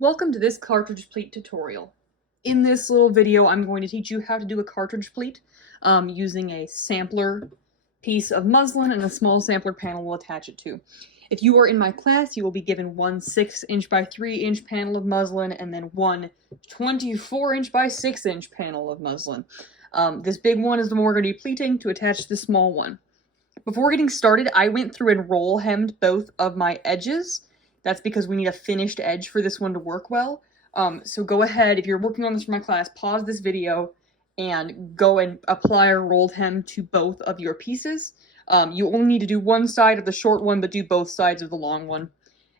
Welcome to this cartridge pleat tutorial. In this little video, I'm going to teach you how to do a cartridge pleat using a sampler piece of muslin and a small sampler panel we'll attach it to. If you are in my class, you will be given one 6" by 3" panel of muslin and then one 24" by 6" panel of muslin. This big one is the one we're going to be pleating to attach the small one. Before getting started, I went through and roll hemmed both of my edges. That's because we need a finished edge for this one to work well. So go ahead, if you're working on this for my class, pause this video and go and apply a rolled hem to both of your pieces. You only need to do one side of the short one, but do both sides of the long one.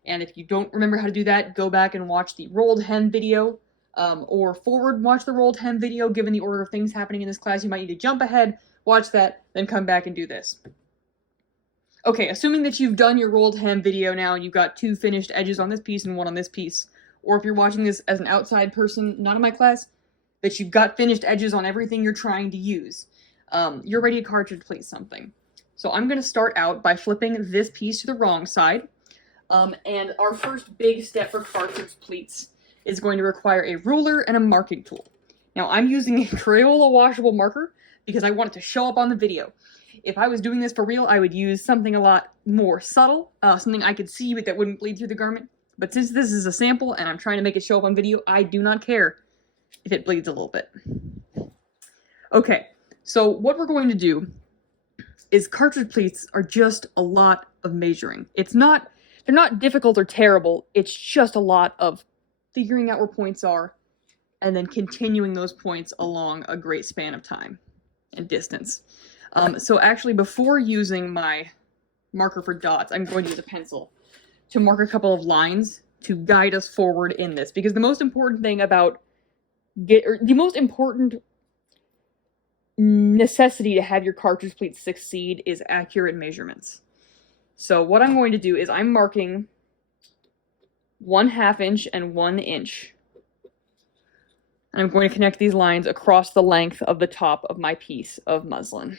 And if you don't remember how to do that, go back and watch the rolled hem video, or forward watch the rolled hem video. Given the order of things happening in this class, you might need to jump ahead, watch that, then come back and do this. Okay, assuming that you've done your rolled hem video now and you've got two finished edges on this piece and one on this piece, or if you're watching this as an outside person, not in my class, that you've got finished edges on everything you're trying to use, you're ready to cartridge pleat something. So I'm going to start out by flipping this piece to the wrong side, and our first big step for cartridge pleats is going to require a ruler and a marking tool. Now I'm using a Crayola washable marker because I want it to show up on the video. If I was doing this for real, I would use something a lot more subtle, something I could see but that wouldn't bleed through the garment. But since this is a sample and I'm trying to make it show up on video, I do not care if it bleeds a little bit. Okay, so what we're going to do is cartridge pleats are just a lot of measuring. They're not difficult or terrible, it's just a lot of figuring out where points are and then continuing those points along a great span of time and distance. So actually, before using my marker for dots, I'm going to use a pencil to mark a couple of lines to guide us forward in this. Because the most important thing about the most important necessity to have your cartridge pleats succeed is accurate measurements. So what I'm going to do is I'm marking 1/2 inch and 1 inch. And I'm going to connect these lines across the length of the top of my piece of muslin.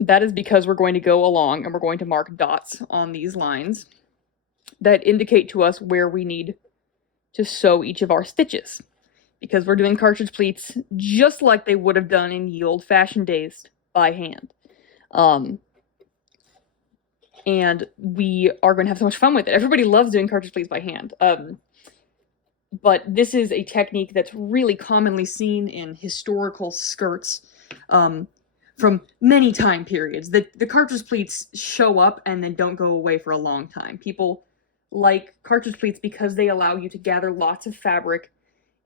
That is because we're going to go along and we're going to mark dots on these lines that indicate to us where we need to sew each of our stitches. Because we're doing cartridge pleats just like they would have done in ye old-fashioned days by hand. And we are going to have so much fun with it. Everybody loves doing cartridge pleats by hand. But this is a technique that's really commonly seen in historical skirts, from many time periods. The cartridge pleats show up and then don't go away for a long time. People like cartridge pleats because they allow you to gather lots of fabric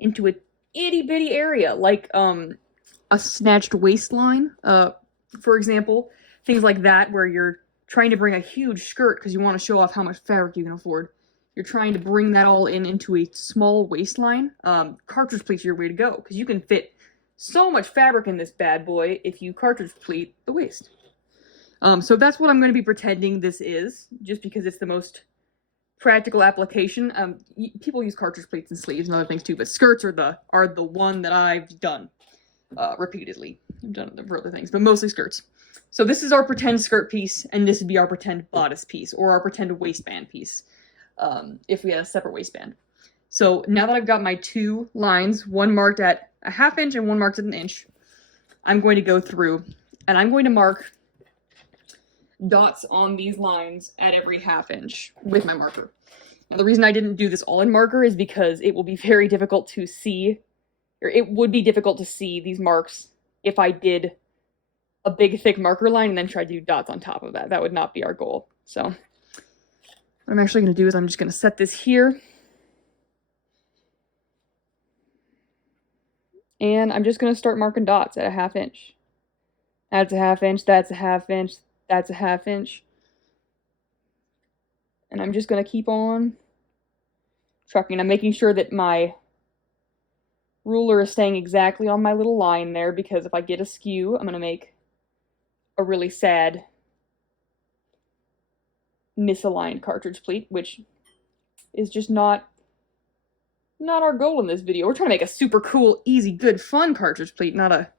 into an itty-bitty area, like a snatched waistline, for example. Things like that, where you're trying to bring a huge skirt because you want to show off how much fabric you can afford. You're trying to bring that all into a small waistline. Cartridge pleats are your way to go, because you can fit so much fabric in this bad boy if you cartridge pleat the waist. So that's what I'm going to be pretending this is, just because it's the most practical application. People use cartridge pleats in sleeves and other things too, but skirts are the one that I've done repeatedly. I've done them for other things, but mostly skirts. So this is our pretend skirt piece, and this would be our pretend bodice piece, or our pretend waistband piece, if we had a separate waistband. So now that I've got my two lines, one marked at 1/2 inch and one marked at 1 inch, I'm going to go through and I'm going to mark dots on these lines at every 1/2 inch with my marker. Now the reason I didn't do this all in marker is because it will be very difficult to see, or it would be difficult to see these marks if I did a big thick marker line and then tried to do dots on top of that. That would not be our goal. So what I'm actually going to do is I'm just going to set this here. And I'm just going to start marking dots at 1/2 inch. That's a 1/2 inch, that's a 1/2 inch, that's a 1/2 inch. And I'm just going to keep on trucking. I'm making sure that my ruler is staying exactly on my little line there, because if I get askew, I'm going to make a really sad misaligned cartridge pleat, which is just not our goal in this video. We're trying to make a super cool, easy, good, fun cartridge pleat, not a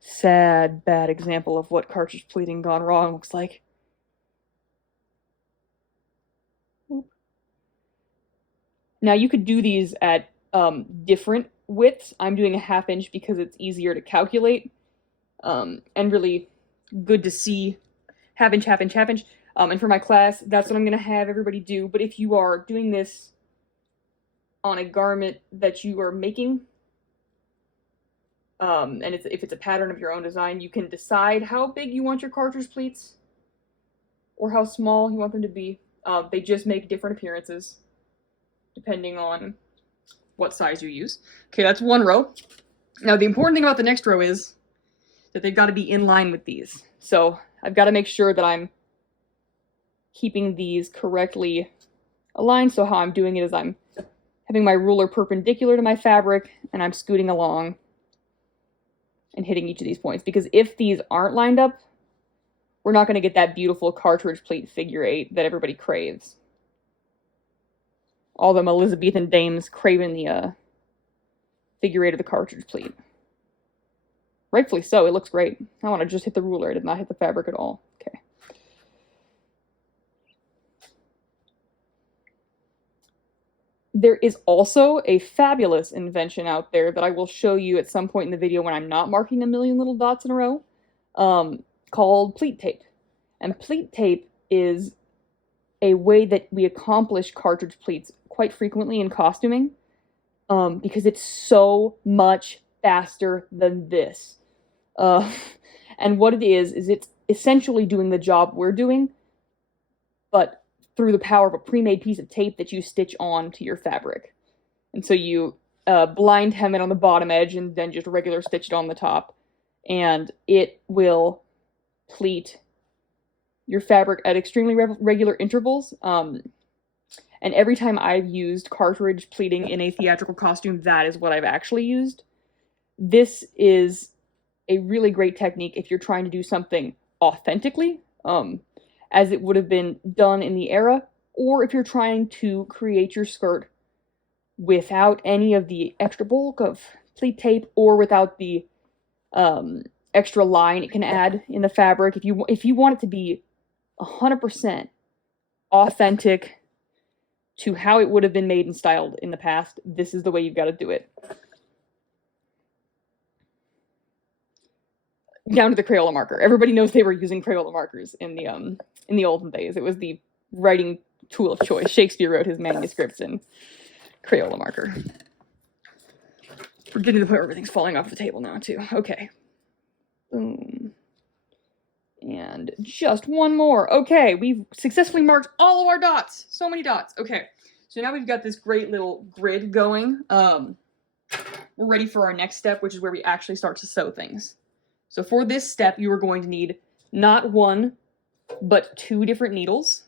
sad, bad example of what cartridge pleating gone wrong looks like. Now you could do these at different widths. I'm doing a 1/2 inch because it's easier to calculate and really good to see. 1/2 inch, 1/2 inch, 1/2 inch. And for my class, that's what I'm going to have everybody do. But if you are doing this on a garment that you are making, and if it's a pattern of your own design, you can decide how big you want your cartridge pleats or how small you want them to be. They just make different appearances depending on what size you use. Okay, that's one row. Now the important thing about the next row is that they've got to be in line with these. So I've got to make sure that I'm keeping these correctly aligned. So how I'm doing it is I'm having my ruler perpendicular to my fabric and I'm scooting along and hitting each of these points. Because if these aren't lined up, we're not going to get that beautiful cartridge pleat figure 8 that everybody craves. All them Elizabethan dames craving the figure 8 of the cartridge pleat. Rightfully so, it looks great. I want to just hit the ruler, I did not hit the fabric at all. Okay. There is also a fabulous invention out there that I will show you at some point in the video when I'm not marking a million little dots in a row, called pleat tape. And pleat tape is a way that we accomplish cartridge pleats quite frequently in costuming, because it's so much faster than this. And what it is it's essentially doing the job we're doing, but through the power of a pre-made piece of tape that you stitch on to your fabric. And so you blind hem it on the bottom edge and then just regular stitch it on the top. And it will pleat your fabric at extremely regular intervals. And every time I've used cartridge pleating in a theatrical costume, that is what I've actually used. This is a really great technique if you're trying to do something authentically, as it would have been done in the era, or if you're trying to create your skirt without any of the extra bulk of pleat tape, or without the extra line it can add in the fabric. If you want it to be 100% authentic to how it would have been made and styled in the past, this is the way you've got to do it. Down to the Crayola marker. Everybody knows they were using Crayola markers in the olden days. It was the writing tool of choice. Shakespeare wrote his manuscripts in Crayola marker. We're getting to the point where everything's falling off the table now, too. Okay. Boom. And just one more. Okay, we've successfully marked all of our dots. So many dots. Okay, so now we've got this great little grid going. We're ready for our next step, which is where we actually start to sew things. So for this step, you are going to need not one, but 2 different needles,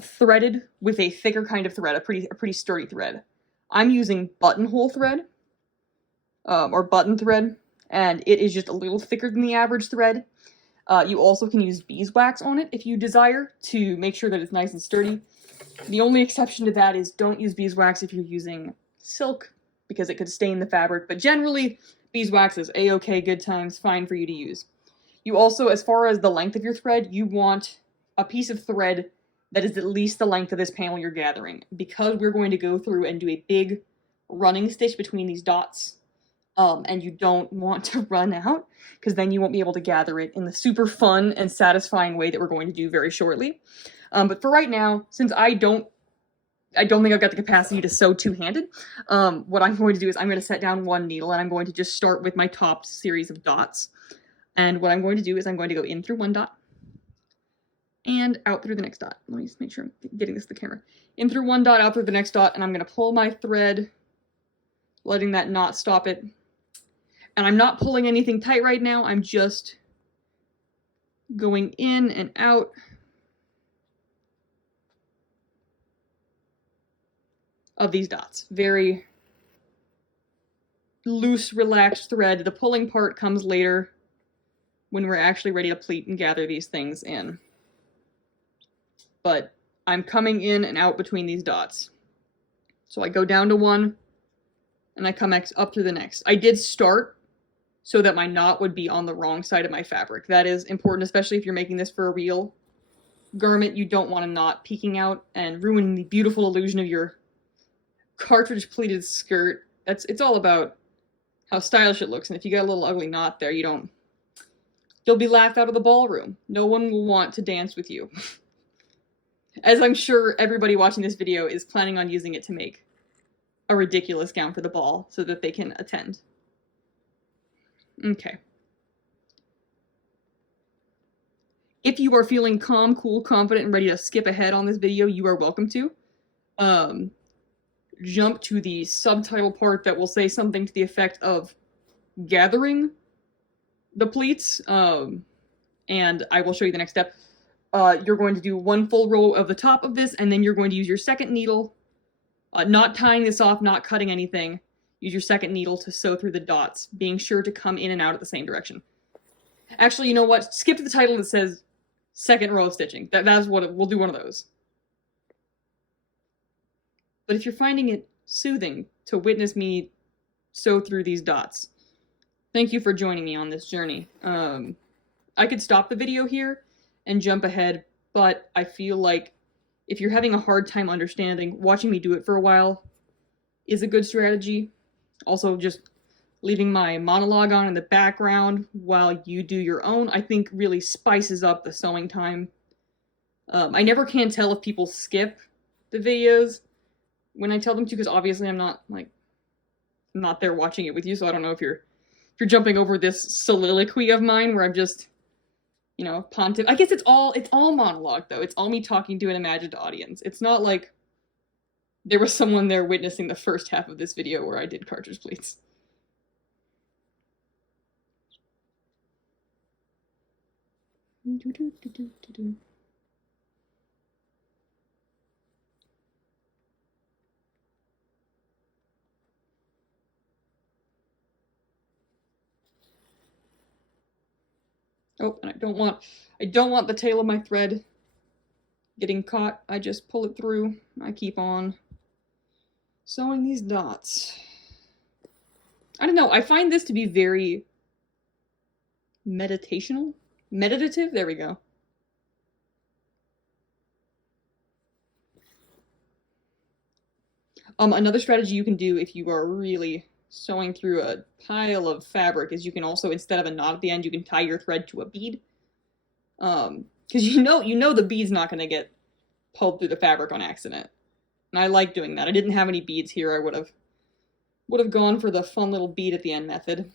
threaded with a thicker kind of thread, a pretty sturdy thread. I'm using buttonhole thread, or button thread, and it is just a little thicker than the average thread. You also can use beeswax on it if you desire to make sure that it's nice and sturdy. The only exception to that is don't use beeswax if you're using silk, because it could stain the fabric, but generally beeswax is a-okay, good times, fine for you to use. You also, as far as the length of your thread, you want a piece of thread that is at least the length of this panel you're gathering, because we're going to go through and do a big running stitch between these dots. And you don't want to run out, because then you won't be able to gather it in the super fun and satisfying way that we're going to do very shortly. But for right now, since I don't think I've got the capacity to sew two-handed, what I'm going to do is I'm going to set down one needle, and I'm going to just start with my top series of dots. And what I'm going to do is I'm going to go in through one dot, and out through the next dot. Let me just make sure I'm getting this to the camera. In through one dot, out through the next dot, and I'm going to pull my thread, letting that knot stop it. And I'm not pulling anything tight right now, I'm just going in and out. Of these dots. Very loose, relaxed thread. The pulling part comes later when we're actually ready to pleat and gather these things in. But I'm coming in and out between these dots. So I go down to one, and I come up through the next. I did start so that my knot would be on the wrong side of my fabric. That is important, especially if you're making this for a real garment. You don't want a knot peeking out and ruining the beautiful illusion of your cartridge pleated skirt. It's all about how stylish it looks, and if you got a little ugly knot there, you'll be laughed out of the ballroom. No one will want to dance with you. As I'm sure everybody watching this video is planning on using it to make a ridiculous gown for the ball so that they can attend. Okay. If you are feeling calm, cool, confident, and ready to skip ahead on this video, you are welcome to. Jump to the subtitle part that will say something to the effect of gathering the pleats, and I will show you the next step. You're going to do one full row of the top of this, and then you're going to use your second needle, not tying this off, not cutting anything. Use your second needle to sew through the dots, being sure to come in and out at the same direction. Actually, you know what? Skip to the title that says second row of stitching. That's what we'll do, one of those. But if you're finding it soothing to witness me sew through these dots, thank you for joining me on this journey. I could stop the video here and jump ahead, but I feel like if you're having a hard time understanding, watching me do it for a while is a good strategy. Also, just leaving my monologue on in the background while you do your own, I think really spices up the sewing time. I never can tell if people skip the videos when I tell them to, because obviously I'm not there watching it with you, so I don't know if you're jumping over this soliloquy of mine where I'm just, you know, pontiff. I guess it's all monologue though. It's all me talking to an imagined audience. It's not like there was someone there witnessing the first half of this video where I did cartridge pleats. Oh, and I don't want the tail of my thread getting caught. I just pull it through. I keep on sewing these dots. I don't know, I find this to be very meditative. There we go. Another strategy you can do if you are really sewing through a pile of fabric is you can also, instead of a knot at the end, you can tie your thread to a bead. Because you know the bead's not going to get pulled through the fabric on accident. And I like doing that. I didn't have any beads here. I would have gone for the fun little bead at the end method.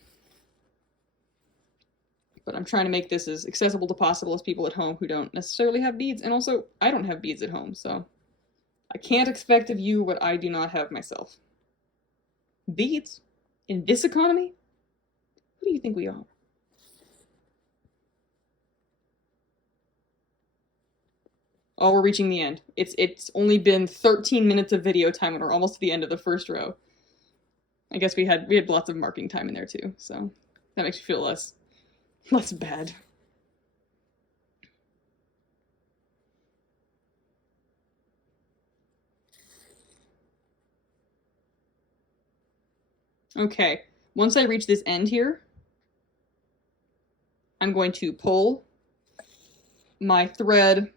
But I'm trying to make this as accessible to possible as people at home who don't necessarily have beads. And also, I don't have beads at home, so I can't expect of you what I do not have myself. Beads? In this economy? Who do you think we are? Oh, we're reaching the end. It's only been 13 minutes of video time and we're almost to the end of the first row. I guess we had lots of marking time in there too, so that makes you feel less bad. Okay, once I reach this end here, I'm going to pull my thread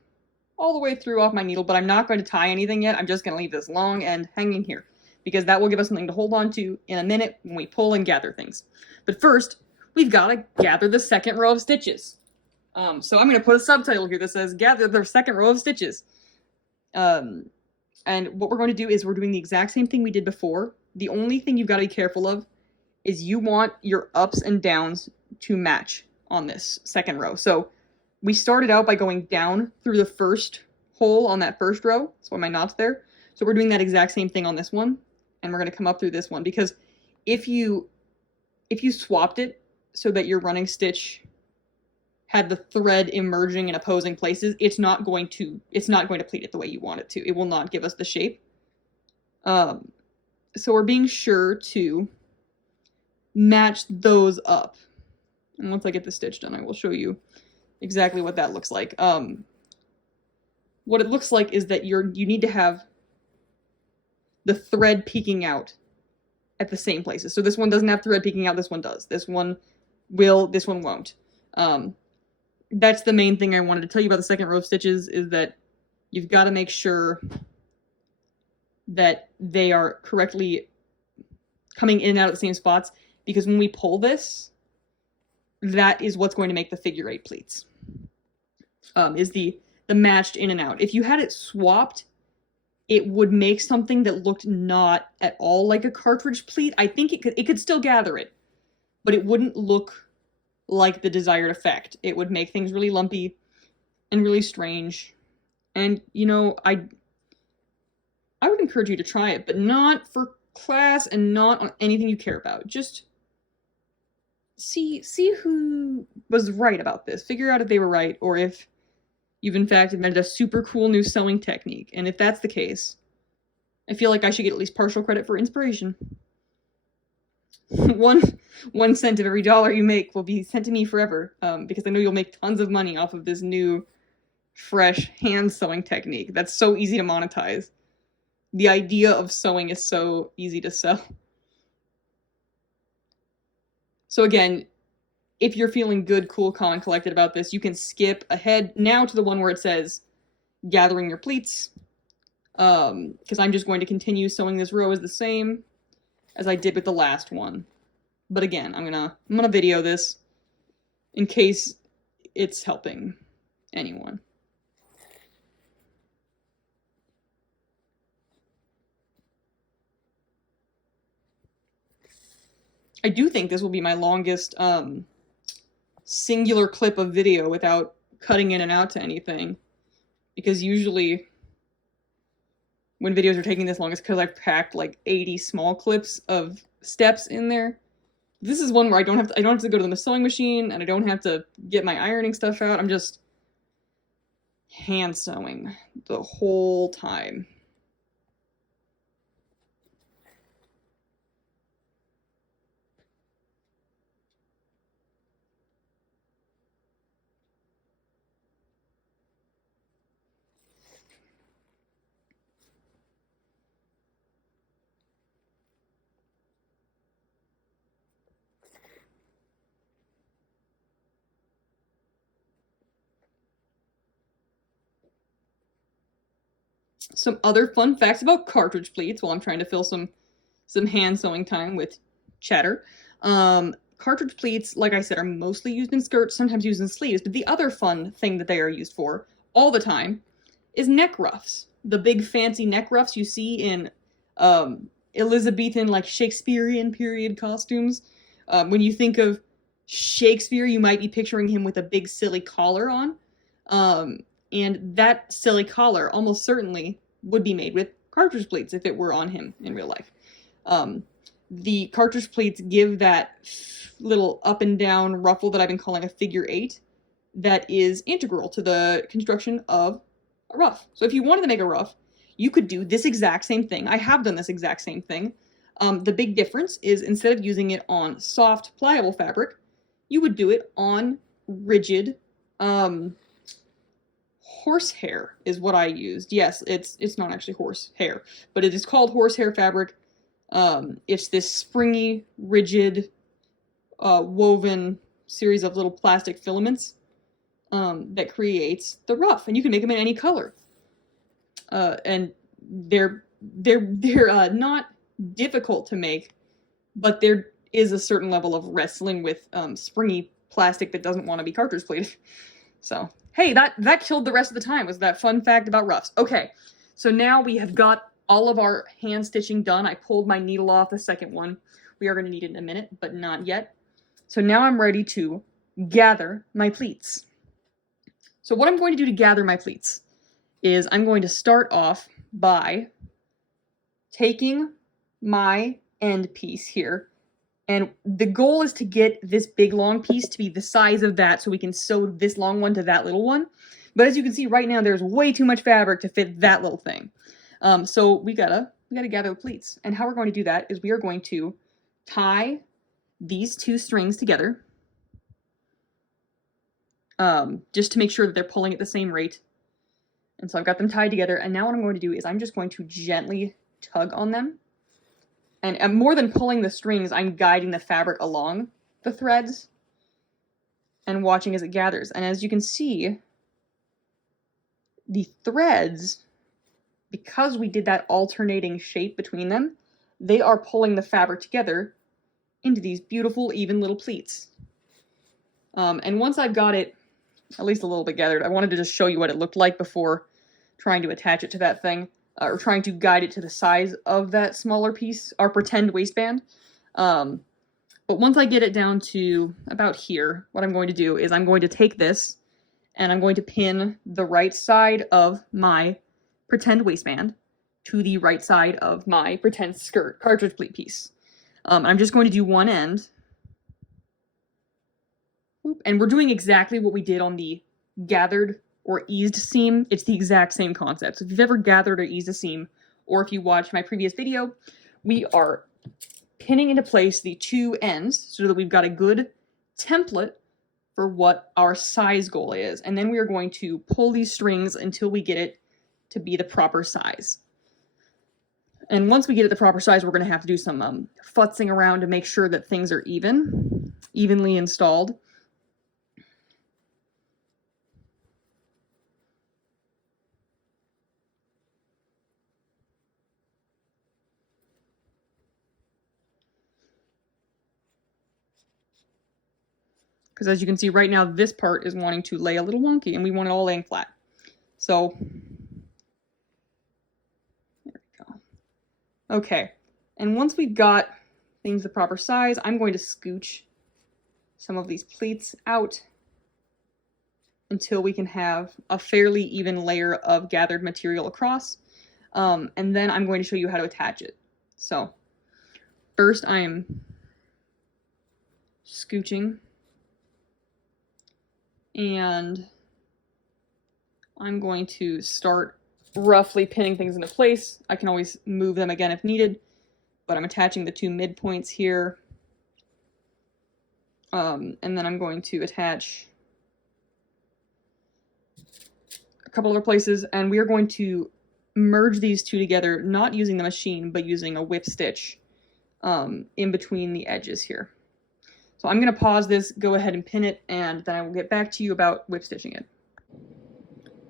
all the way through off my needle, but I'm not going to tie anything yet. I'm just going to leave this long end hanging here, because that will give us something to hold on to in a minute when we pull and gather things. But first, we've got to gather the second row of stitches. So I'm going to put a subtitle here that says, gather the second row of stitches. And what we're going to do is we're doing the exact same thing we did before. The only thing you've got to be careful of is you want your ups and downs to match on this second row. So we started out by going down through the first hole on that first row. That's why my knot's there. So we're doing that exact same thing on this one. And we're going to come up through this one, because if you swapped it so that your running stitch had the thread emerging in opposing places, it's not going to pleat it the way you want it to. It will not give us the shape. So we're being sure to match those up. And once I get the stitch done, I will show you exactly what that looks like. What it looks like is that you need to have the thread peeking out at the same places. So this one doesn't have thread peeking out, this one does. This one will, this one won't. That's the main thing I wanted to tell you about the second row of stitches, is that you've got to make sure that they are correctly coming in and out of the same spots, because when we pull this, that is what's going to make the figure 8 pleats. Is the matched in and out. If you had it swapped, it would make something that looked not at all like a cartridge pleat. I think it could still gather it, but it wouldn't look like the desired effect. It would make things really lumpy and really strange. And, you know, I would encourage you to try it, but not for class and not on anything you care about. Just see who was right about this. Figure out if they were right, or if you've in fact invented a super cool new sewing technique. And if that's the case, I feel like I should get at least partial credit for inspiration. 1 cent of every dollar you make will be sent to me forever, because I know you'll make tons of money off of this new, fresh hand sewing technique that's so easy to monetize. The idea of sewing is so easy to sell. So again, if you're feeling good, cool, calm, and collected about this, you can skip ahead now to the one where it says gathering your pleats, because I'm just going to continue sewing this row as the same as I did with the last one. But again, I'm gonna video this in case it's helping anyone. I do think this will be my longest singular clip of video without cutting in and out to anything, because usually when videos are taking this long, it's because I've packed like 80 small clips of steps in there. This is one where I don't have to go to the sewing machine, and I don't have to get my ironing stuff out. I'm just hand sewing the whole time. Some other fun facts about cartridge pleats while I'm trying to fill some hand sewing time with chatter. Cartridge pleats, like I said, are mostly used in skirts, sometimes used in sleeves, but the other fun thing that they are used for all the time is neck ruffs. The big fancy neck ruffs you see in Elizabethan, like Shakespearean period costumes. When you think of Shakespeare, you might be picturing him with a big silly collar on. And that silly collar almost certainly would be made with cartridge pleats if it were on him in real life. The cartridge pleats give that little up and down ruffle that I've been calling a figure 8 that is integral to the construction of a ruff. So if you wanted to make a ruff, you could do this exact same thing. I have done this exact same thing. The big difference is instead of using it on soft, pliable fabric, you would do it on rigid, horsehair is what I used. Yes, it's not actually horsehair, but it is called horsehair fabric. It's this springy, rigid, woven series of little plastic filaments that creates the ruff, and you can make them in any color. And they're not difficult to make, but there is a certain level of wrestling with springy plastic that doesn't want to be cartridge plated. So hey, that killed the rest of the time, was that fun fact about ruffs. Okay, so now we have got all of our hand stitching done. I pulled my needle off the second one. We are going to need it in a minute, but not yet. So now I'm ready to gather my pleats. So what I'm going to do to gather my pleats is I'm going to start off by taking my end piece here, and the goal is to get this big long piece to be the size of that so we can sew this long one to that little one. But as you can see right now, there's way too much fabric to fit that little thing. So we gotta gather the pleats. And how we're going to do that is we are going to tie these two strings together, just to make sure that they're pulling at the same rate. And so I've got them tied together, and now what I'm going to do is I'm just going to gently tug on them. And more than pulling the strings, I'm guiding the fabric along the threads and watching as it gathers. And as you can see, the threads because we did that alternating shape between them, they are pulling the fabric together into these beautiful, even little pleats. And once I've got it at least a little bit gathered, I wanted to just show you what it looked like before trying to attach it to that thing, or trying to guide it to the size of that smaller piece, our pretend waistband. But once I get it down to about here, what I'm going to do is I'm going to take this and I'm going to pin the right side of my pretend waistband to the right side of my pretend skirt cartridge pleat piece. I'm just going to do one end. And we're doing exactly what we did on the gathered or eased seam. It's the exact same concept. So if you've ever gathered or eased a seam, or if you watched my previous video, we are pinning into place the two ends so that we've got a good template for what our size goal is. And then we are going to pull these strings until we get it to be the proper size. And once we get it the proper size, we're going to have to do some futzing around to make sure that things are evenly installed. Because as you can see right now, this part is wanting to lay a little wonky, and we want it all laying flat. So, there we go. Okay, and once we've got things the proper size, I'm going to scooch some of these pleats out until we can have a fairly even layer of gathered material across. And then I'm going to show you how to attach it. So, first I'm scooching, and I'm going to start roughly pinning things into place. I can always move them again if needed, but I'm attaching the two midpoints here. And then I'm going to attach a couple other places, and we are going to merge these two together, not using the machine, but using a whip stitch in between the edges here. So I'm going to pause this, go ahead and pin it, and then I will get back to you about whip stitching it.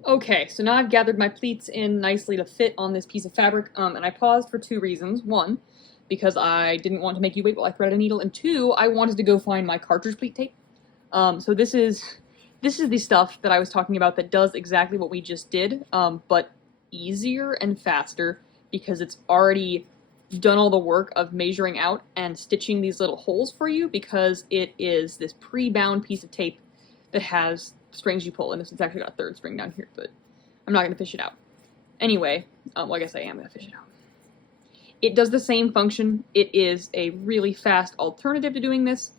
Okay, so now I've gathered my pleats in nicely to fit on this piece of fabric, and I paused for two reasons. One, because I didn't want to make you wait while I threaded a needle, and two, I wanted to go find my cartridge pleat tape. So this is the stuff that I was talking about that does exactly what we just did, but easier and faster because it's already done all the work of measuring out and stitching these little holes for you, because it is this pre-bound piece of tape that has strings you pull, and it's actually got a third string down here, but I'm not going to fish it out. Anyway, well, I guess I am going to fish it out. It does the same function. It is a really fast alternative to doing this,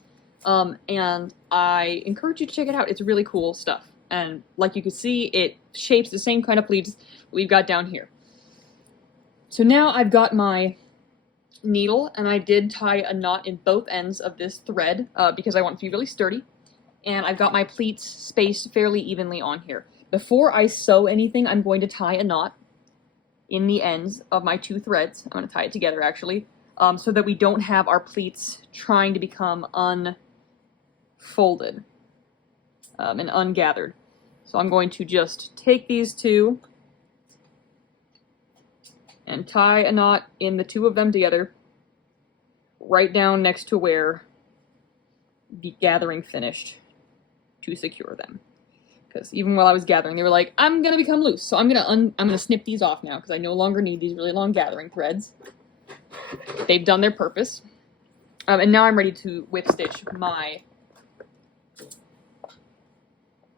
and I encourage you to check it out. It's really cool stuff, and like you can see, it shapes the same kind of pleats we've got down here. So now I've got my needle, and I did tie a knot in both ends of this thread because I want it to be really sturdy, and I've got my pleats spaced fairly evenly on here. Before I sew anything, I'm going to tie a knot in the ends of my two threads. I'm going to tie it together actually, so that we don't have our pleats trying to become unfolded and ungathered. So I'm going to just take these two and tie a knot in the two of them together, right down next to where the gathering finished, to secure them. Because even while I was gathering, they were like, I'm gonna become loose, so I'm gonna snip these off now because I no longer need these really long gathering threads. They've done their purpose, and now I'm ready to whip stitch my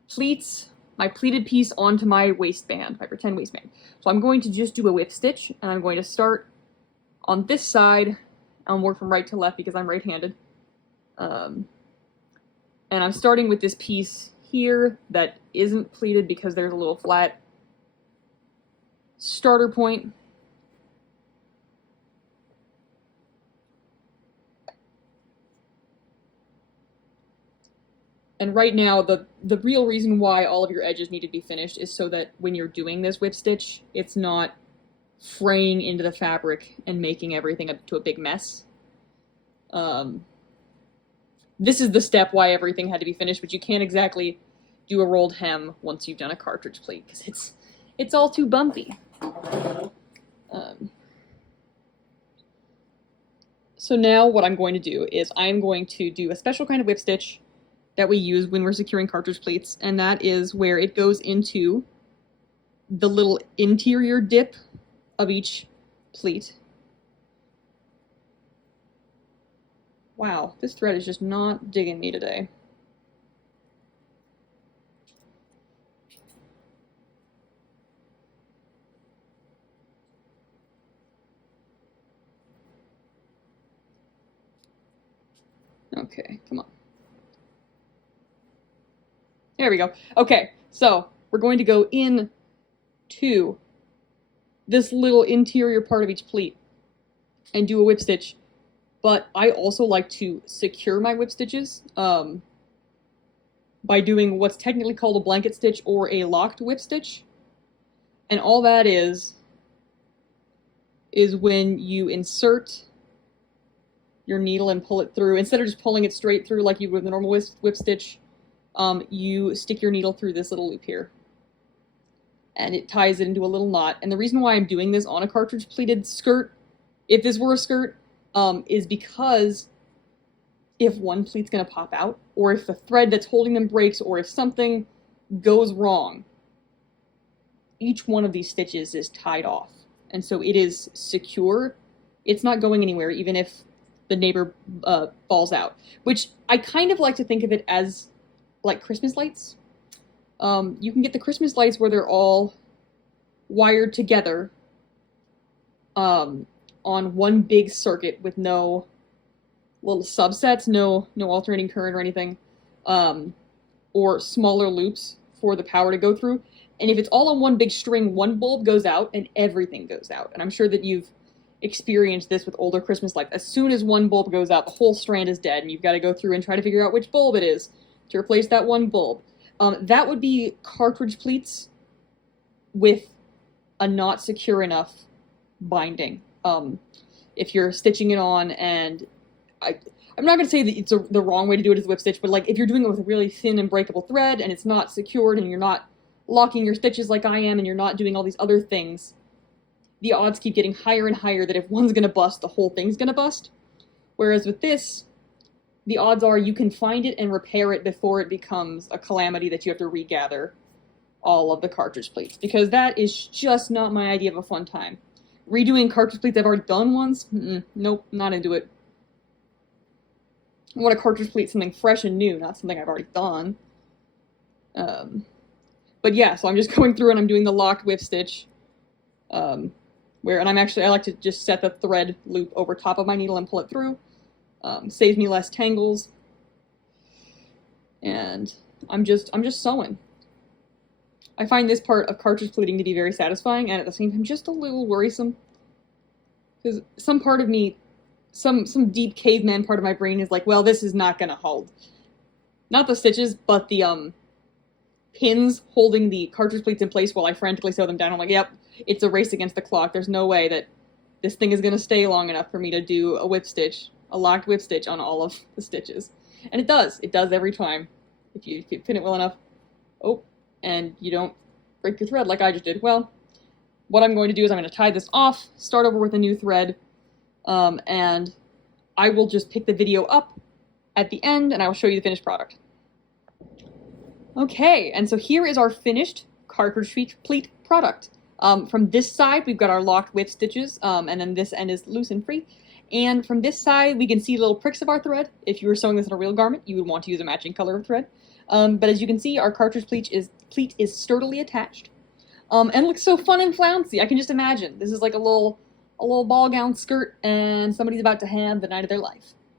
pleats, my pleated piece onto my waistband, my pretend waistband. So I'm going to just do a whip stitch, and I'm going to start on this side. I'll work from right to left because I'm right-handed. And I'm starting with this piece here that isn't pleated because there's a little flat starter point. And right now, the real reason why all of your edges need to be finished is so that when you're doing this whip stitch, it's not fraying into the fabric and making everything to a big mess. This is the step why everything had to be finished, but you can't exactly do a rolled hem once you've done a cartridge pleat, because it's all too bumpy. So now what I'm going to do is I'm going to do a special kind of whip stitch that we use when we're securing cartridge pleats, and that is where it goes into the little interior dip of each pleat. Wow, this thread is just not digging me today. Okay, come on. There we go. Okay, so we're going to go in to this little interior part of each pleat and do a whip stitch. But I also like to secure my whip stitches by doing what's technically called a blanket stitch or a locked whip stitch. And all that is when you insert your needle and pull it through. Instead of just pulling it straight through like you would with a normal whip stitch, you stick your needle through this little loop here. And it ties it into a little knot. And the reason why I'm doing this on a cartridge pleated skirt, if this were a skirt, is because if one pleat's going to pop out, or if the thread that's holding them breaks, or if something goes wrong, each one of these stitches is tied off. And so it is secure. It's not going anywhere, even if the neighbor falls out. Which I kind of like to think of it as like Christmas lights. You can get the Christmas lights where they're all wired together on one big circuit with no little subsets, no alternating current or anything, or smaller loops for the power to go through. And if it's all on one big string, one bulb goes out and everything goes out. And I'm sure that you've experienced this with older Christmas lights. As soon as one bulb goes out, the whole strand is dead, and you've got to go through and try to figure out which bulb it is to replace that one bulb. That would be cartridge pleats with a not secure enough binding. If you're stitching it on, and I'm not going to say that it's the wrong way to do it as a whip stitch, but like if you're doing it with a really thin and breakable thread and it's not secured and you're not locking your stitches like I am and you're not doing all these other things, the odds keep getting higher and higher that if one's going to bust, the whole thing's going to bust. Whereas with this, the odds are you can find it and repair it before it becomes a calamity that you have to regather all of the cartridge pleats, because that is just not my idea of a fun time. Redoing cartridge pleats I've already done once? Nope, not into it. I want a cartridge pleat something fresh and new, not something I've already done. But yeah, so I'm just going through and I'm doing the locked whip stitch. And I like to just set the thread loop over top of my needle and pull it through. Saves me less tangles. And I'm just sewing. I find this part of cartridge pleating to be very satisfying, and at the same time just a little worrisome. Because some part of me, some deep caveman part of my brain is like, well, this is not going to hold. Not the stitches, but the pins holding the cartridge pleats in place while I frantically sew them down. I'm like, yep, it's a race against the clock. There's no way that this thing is going to stay long enough for me to do a whip stitch, a locked whip stitch on all of the stitches. And it does. It does every time. If you pin it well enough. Oh, and you don't break your thread like I just did. Well, what I'm going to do is I'm going to tie this off, start over with a new thread, and I will just pick the video up at the end and I will show you the finished product. Okay, and so here is our finished cartridge pleat product. From this side, we've got our locked whip stitches, and then this end is loose and free. And from this side, we can see little pricks of our thread. If you were sewing this on a real garment, you would want to use a matching color of thread. But as you can see, our cartridge pleat is sturdily attached, and looks so fun and flouncy. I can just imagine this is like a little ball gown skirt, and somebody's about to have the night of their life.